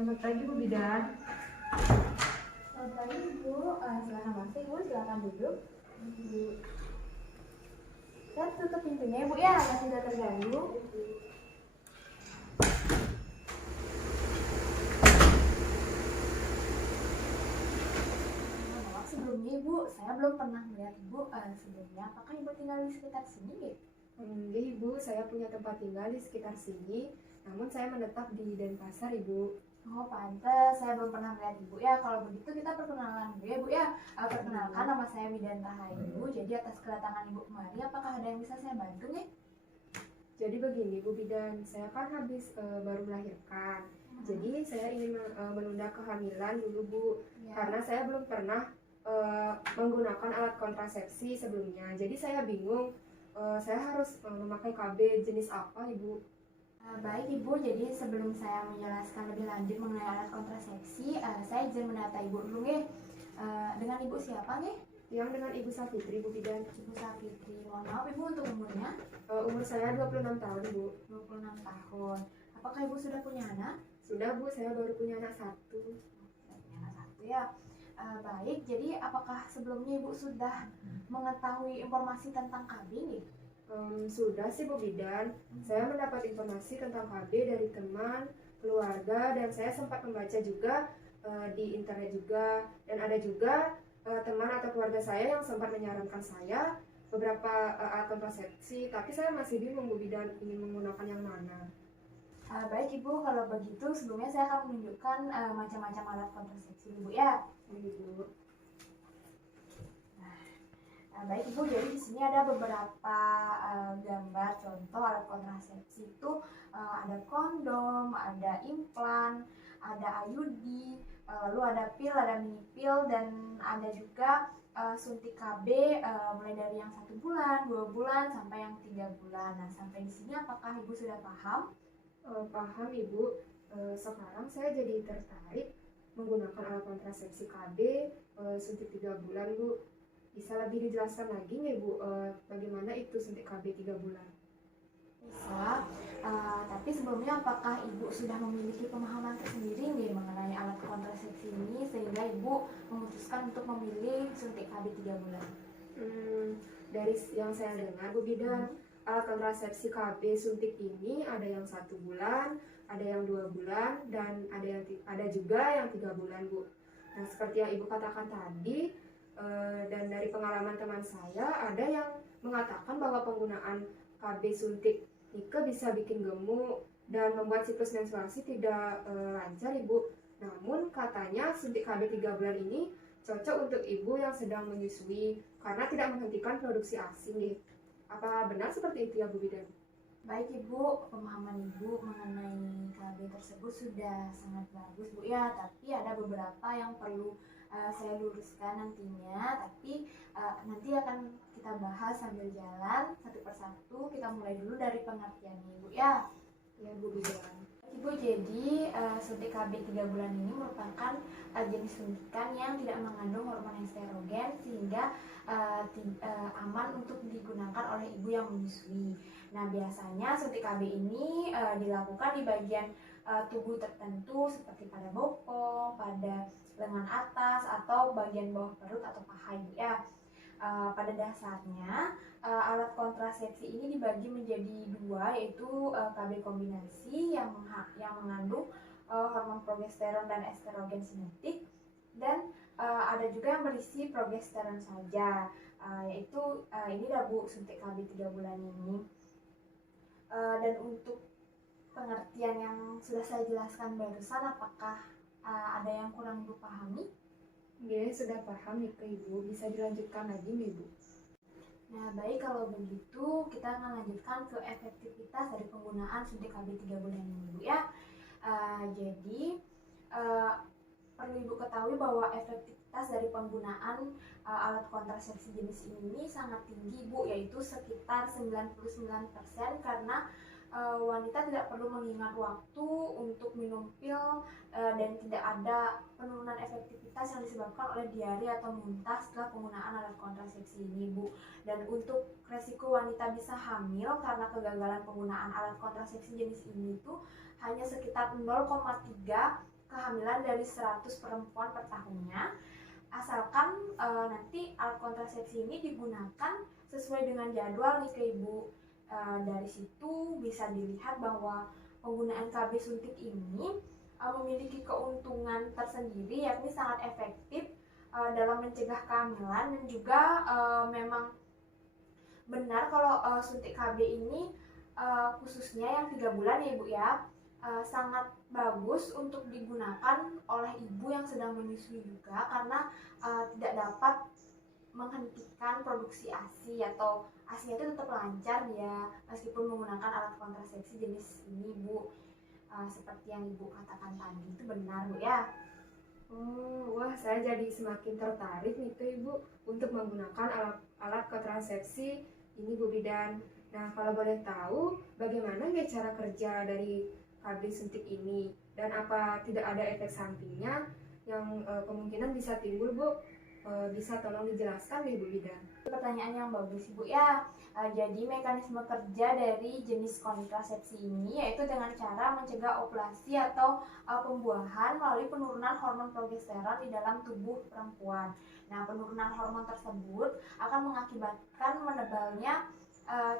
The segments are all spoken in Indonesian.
Selamat pagi Bu Bidan. Selamat pagi Ibu, silakan masuk Ibu, silakan duduk. Ibu, saya tutup pintunya Ibu ya, agar tidak terganggu. Maaf sebelumnya Ibu, saya belum pernah melihat Ibu sebelumnya. Apakah Ibu tinggal di sekitar sini? Enggak Ibu, saya punya tempat tinggal di sekitar sini. Namun saya menetap di Denpasar Ibu. Oh pantas, saya belum pernah melihat Ibu ya. Kalau begitu kita perkenalan dulu ya Bu ya. Perkenalkan, nama saya Widan Rahayu. Jadi atas kedatangan Ibu kemari, apakah ada yang bisa saya bantu nih? Jadi begini Bu Bidan, saya kan habis baru melahirkan. Jadi saya ingin menunda kehamilan dulu Bu. Ya. Karena saya belum pernah menggunakan alat kontrasepsi sebelumnya. Jadi saya bingung, saya harus memakai KB jenis apa Ibu? Baik Ibu, jadi sebelum saya menjelaskan lebih lanjut mengenai alat kontrasepsi, saya izin mendata Ibu dulu nih. Dengan Ibu siapa nih? Yang dengan Ibu Safitri Bu Bidan. Ibu Safitri. Mohon maaf Ibu untuk umurnya? Umur saya 26 tahun Bu. 26 tahun. Apakah Ibu sudah punya anak? Sudah Bu, saya baru punya anak satu. Sudah punya anak satu ya. Baik, jadi apakah sebelumnya Ibu sudah mengetahui informasi tentang KB nih? Sudah sih Bu Bidan, saya mendapat informasi tentang KB dari teman, keluarga, dan saya sempat membaca juga di internet juga. Dan ada juga teman atau keluarga saya yang sempat menyarankan saya beberapa alat kontrasepsi, tapi saya masih bingung Bu Bidan ingin menggunakan yang mana. Baik Ibu, kalau begitu sebelumnya saya akan menunjukkan macam-macam alat kontrasepsi Ibu ya. Ibu. Baik Ibu, jadi di sini ada beberapa gambar contoh alat kontrasepsi itu ada kondom, ada implan, ada IUD, lalu ada pil, ada mini pil, dan ada juga suntik KB mulai dari yang 1 bulan, 2 bulan, sampai yang 3 bulan. Nah, sampai di sini apakah Ibu sudah paham? Paham Ibu. Sekarang saya jadi tertarik menggunakan alat kontrasepsi KB suntik 3 bulan Bu. Bisa lebih dijelaskan lagi nih Bu, bagaimana itu suntik KB 3 bulan? Bisa, tapi sebelumnya apakah Ibu sudah memiliki pemahaman tersendiri nih mengenai alat kontrasepsi ini sehingga Ibu memutuskan untuk memilih suntik KB 3 bulan? Dari yang saya dengar Bu Bidan, alat kontrasepsi KB suntik ini ada yang 1 bulan, ada yang 2 bulan, dan ada juga yang 3 bulan Bu. Nah, seperti yang Ibu katakan tadi, dan dari pengalaman teman saya, ada yang mengatakan bahwa penggunaan KB suntik Nike bisa bikin gemuk dan membuat siklus menstruasi tidak lancar Ibu. Namun katanya suntik KB 3 bulan ini cocok untuk ibu yang sedang menyusui karena tidak menghentikan produksi ASI nih. Apa benar seperti itu ya Bu Bidan? Baik Ibu, pemahaman Ibu mengenai KB tersebut sudah sangat bagus Bu ya, tapi ada beberapa yang perlu saya luruskan nantinya, tapi nanti akan kita bahas sambil jalan satu persatu. Kita mulai dulu dari pengertiannya Ibu ya. Ya Bu Bidan. Ibu, jadi suntik KB 3 bulan ini merupakan jenis suntikan yang tidak mengandung hormon estrogen sehingga aman untuk digunakan oleh ibu yang menyusui. Nah, biasanya suntik KB ini dilakukan di bagian tubuh tertentu seperti pada bokong, pada lengan atas, atau bagian bawah perut atau paha Ibu ya. Pada dasarnya alat kontrasepsi ini dibagi menjadi dua, yaitu KB kombinasi yang mengandung hormon progesteron dan estrogen sintetik, dan ada juga yang berisi progesteron saja, yaitu ini dah Bu suntik KB 3 bulan ini. Dan untuk pengertian yang sudah saya jelaskan barusan, apakah ada yang kurang Ibu pahami? Ya, sudah paham nih Ibu. Bisa dilanjutkan lagi nih Bu. Nah, baik, kalau begitu kita akan lanjutkan ke efektivitas dari penggunaan suntik KB 3 bulan ini Bu ya. Jadi perlu Ibu ketahui bahwa efektivitas dari penggunaan alat kontrasepsi jenis ini sangat tinggi Bu, yaitu sekitar 99%, karena wanita tidak perlu mengingat waktu untuk minum pil dan tidak ada penurunan efektivitas yang disebabkan oleh diare atau muntah setelah penggunaan alat kontrasepsi ini Bu. Dan untuk resiko wanita bisa hamil karena kegagalan penggunaan alat kontrasepsi jenis ini itu hanya sekitar 0,3 kehamilan dari 100 perempuan per tahunnya, asalkan nanti alat kontrasepsi ini digunakan sesuai dengan jadwal nih ke ibu. Dari situ bisa dilihat bahwa penggunaan KB suntik ini memiliki keuntungan tersendiri, yakni sangat efektif dalam mencegah kehamilan, dan juga memang benar kalau suntik KB ini khususnya yang 3 bulan ya ibu ya, sangat bagus untuk digunakan oleh ibu yang sedang menyusui juga, karena tidak dapat menghentikan produksi ASI atau ASI itu tetap lancar ya meskipun menggunakan alat kontrasepsi jenis ini Bu. Seperti yang ibu katakan tadi itu benar Bu ya. Oh, wah saya jadi semakin tertarik nih ke ibu untuk menggunakan alat kontrasepsi ini Bu Bidan. Nah, kalau boleh tahu bagaimana cara kerja dari KB suntik ini dan apa tidak ada efek sampingnya yang kemungkinan bisa timbul Bu? Bisa tolong dijelaskan nih Bu Bidan? Pertanyaan yang bagus Ibu ya. Jadi mekanisme kerja dari jenis kontrasepsi ini yaitu dengan cara mencegah ovulasi atau pembuahan melalui penurunan hormon progesteron di dalam tubuh perempuan. Nah, penurunan hormon tersebut akan mengakibatkan menebalnya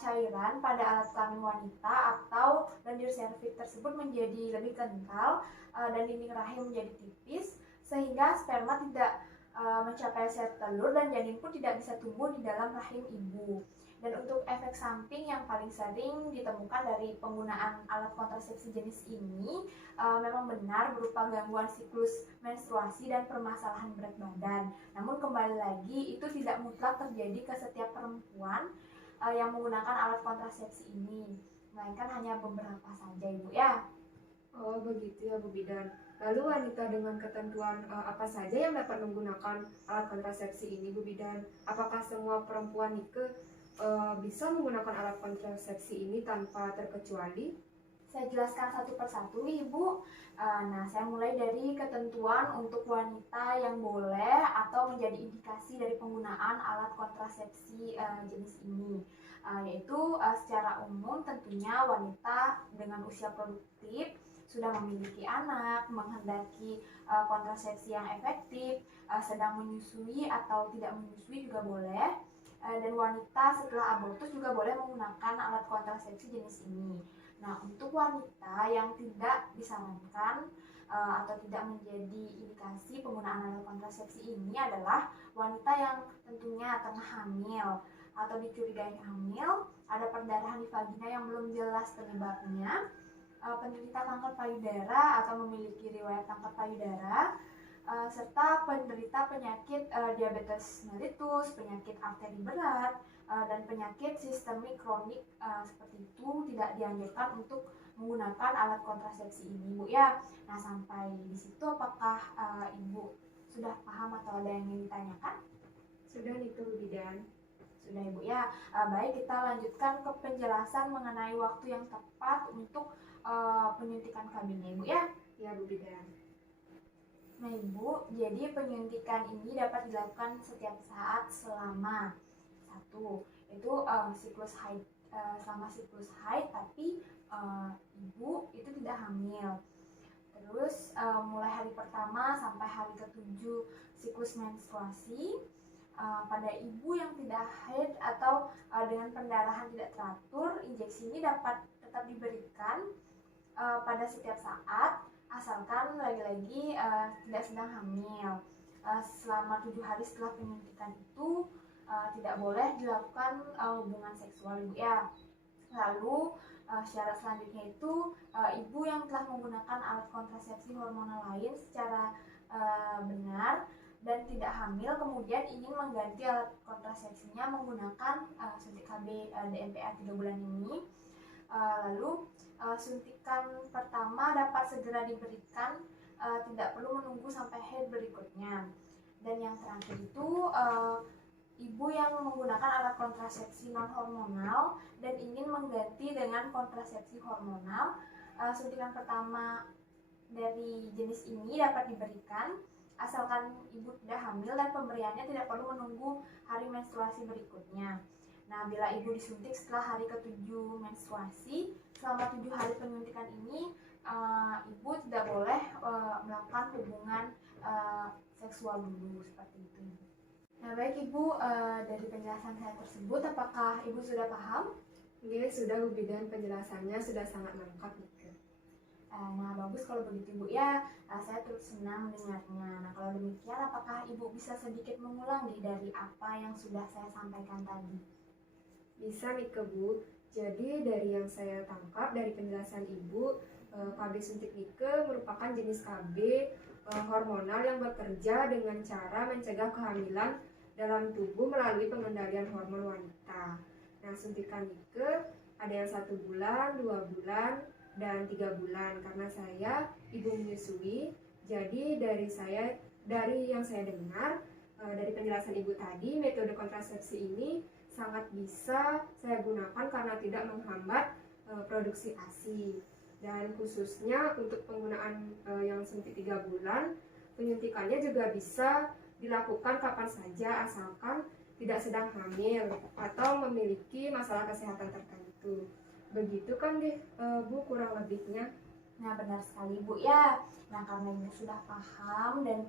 cairan pada alat kelamin wanita atau lendir serviks tersebut menjadi lebih kental dan dinding rahim menjadi tipis, sehingga sperma tidak mencapai sel telur dan janin pun tidak bisa tumbuh di dalam rahim ibu. Dan untuk efek samping yang paling sering ditemukan dari penggunaan alat kontrasepsi jenis ini memang benar berupa gangguan siklus menstruasi dan permasalahan berat badan. Namun kembali lagi itu tidak mutlak terjadi ke setiap perempuan yang menggunakan alat kontrasepsi ini, melainkan hanya beberapa saja ibu ya. Oh begitu ya Bu Bidan. Lalu wanita dengan ketentuan apa saja yang dapat menggunakan alat kontrasepsi ini Bu Bidan? Apakah semua perempuan nikah bisa menggunakan alat kontrasepsi ini tanpa terkecuali? Saya jelaskan satu persatu nih Ibu. Nah, saya mulai dari ketentuan untuk wanita yang boleh atau menjadi indikasi dari penggunaan alat kontrasepsi jenis ini, yaitu secara umum tentunya wanita dengan usia produktif, sudah memiliki anak, menghendaki kontrasepsi yang efektif, sedang menyusui atau tidak menyusui juga boleh, dan wanita setelah abortus juga boleh menggunakan alat kontrasepsi jenis ini. Nah, untuk wanita yang tidak disarankan atau tidak menjadi indikasi penggunaan alat kontrasepsi ini adalah wanita yang tentunya tengah hamil atau dicurigai hamil, ada perdarahan di vagina yang belum jelas penyebabnya, penderita kanker payudara atau memiliki riwayat kanker payudara, serta penderita penyakit diabetes mellitus, penyakit arteri berat, dan penyakit sistemik kronik seperti itu tidak dianjurkan untuk menggunakan alat kontrasepsi ini Bu ya. Nah, sampai di situ apakah Ibu sudah paham atau ada yang ingin ditanyakan? Sudah nih Bu Bidan. Sudah Ibu ya. Baik, kita lanjutkan ke penjelasan mengenai waktu yang tepat untuk penyuntikan KB-nya Ibu ya. Ya Bu Bidan. Nah Ibu, jadi penyuntikan ini dapat dilakukan setiap saat selama satu, itu siklus haid, selama siklus haid tapi Ibu itu tidak hamil. Terus mulai hari pertama sampai hari ke-7 siklus menstruasi. Pada ibu yang tidak haid atau dengan pendarahan tidak teratur, injeksi ini dapat tetap diberikan pada setiap saat, asalkan lagi-lagi tidak sedang hamil. Selama 7 hari setelah penyuntikan itu tidak boleh dilakukan hubungan seksual Ibu ya. Lalu syarat selanjutnya itu ibu yang telah menggunakan alat kontrasepsi hormonal lain secara benar dan tidak hamil kemudian ingin mengganti alat kontrasepsinya menggunakan suntik KB DMPA 3 bulan ini. Lalu suntikan pertama dapat segera diberikan, tidak perlu menunggu sampai haid berikutnya. Dan yang terakhir itu ibu yang menggunakan alat kontrasepsi non hormonal dan ingin mengganti dengan kontrasepsi hormonal, suntikan pertama dari jenis ini dapat diberikan asalkan ibu tidak hamil dan pemberiannya tidak perlu menunggu hari menstruasi berikutnya. Nah, bila ibu disuntik setelah hari ke-7 menstruasi, selama 7 hari penyuntikan ini ibu tidak boleh melakukan hubungan seksual dulu seperti itu. Nah baik ibu, dari penjelasan saya tersebut apakah ibu sudah paham? Oke, sudah Bu Bidan, penjelasannya sudah sangat lengkap gitu. Nah bagus kalau begitu ibu ya, saya turut senang mendengarnya. Nah kalau demikian apakah ibu bisa sedikit mengulang dari apa yang sudah saya sampaikan tadi? Bisa nih ke Bu. Jadi dari yang saya tangkap dari penjelasan Ibu, KB suntik Nike merupakan jenis KB hormonal yang bekerja dengan cara mencegah kehamilan dalam tubuh melalui pengendalian hormon wanita. Nah, suntikan Nike ada yang 1 bulan, 2 bulan, dan 3 bulan. Karena saya ibu menyusui, jadi dari yang saya dengar dari penjelasan Ibu tadi, metode kontrasepsi ini sangat bisa saya gunakan karena tidak menghambat produksi ASI. Dan khususnya untuk penggunaan yang suntik 3 bulan, penyuntikannya juga bisa dilakukan kapan saja asalkan tidak sedang hamil atau memiliki masalah kesehatan tertentu. Begitu kan deh Bu, kurang lebihnya. Nah benar sekali ibu ya. Nah karena ibu sudah paham dan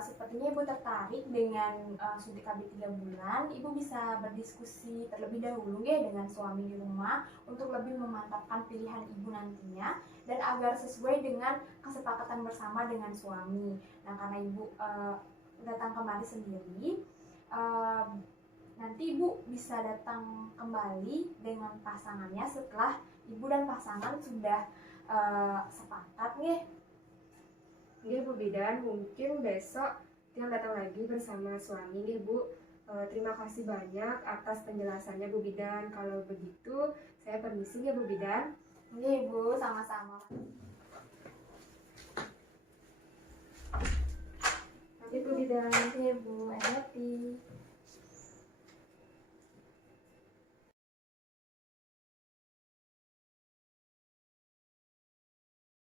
sepertinya ibu tertarik dengan suntik KB 3 bulan, ibu bisa berdiskusi terlebih dahulu ya dengan suami di rumah untuk lebih memantapkan pilihan ibu nantinya dan agar sesuai dengan kesepakatan bersama dengan suami. Nah karena ibu datang kemari sendiri, nanti ibu bisa datang kembali dengan pasangannya setelah ibu dan pasangan sudah sepakat nih. Iya Bu Bidan, mungkin besok yang datang lagi bersama suami nih Bu. Terima kasih banyak atas penjelasannya Bu Bidan. Kalau begitu saya permisi ya Bu Bidan. Iya Bu, sama-sama. Pamit Bu Bidan. Iya Bu, hati-hati.